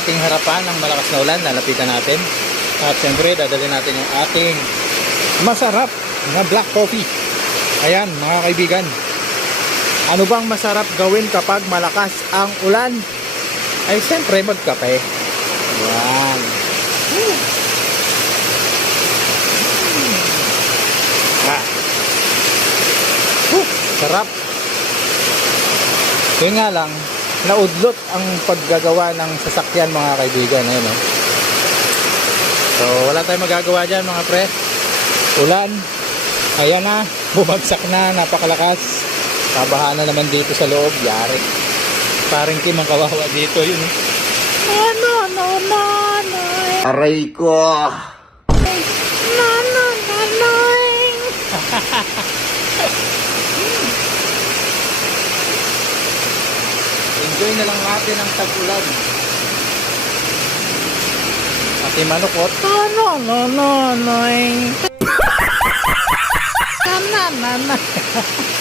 ating harapan ng malakas na ulan. Lalapitan natin. At siyempre, dadalhin natin yung ating masarap na black coffee. Ayan, mga kaibigan. Ano bang masarap gawin kapag malakas ang ulan? Ay, siyempre, magkape. Ayan. Sarap. Kaya nga lang, naudlot ang paggagawa ng sasakyan, mga kaibigan. Ayun, no? So, wala tayong magagawa dyan, mga pre. Ulan. Ayan na. Bumagsak na. Napakalakas. Kabahan na naman dito sa loob. Yari. Parang Kim ang kawawa dito. Yun. Aray ko. Enjoy na lang natin ang tag-ulan. Pati manukot. Nanay.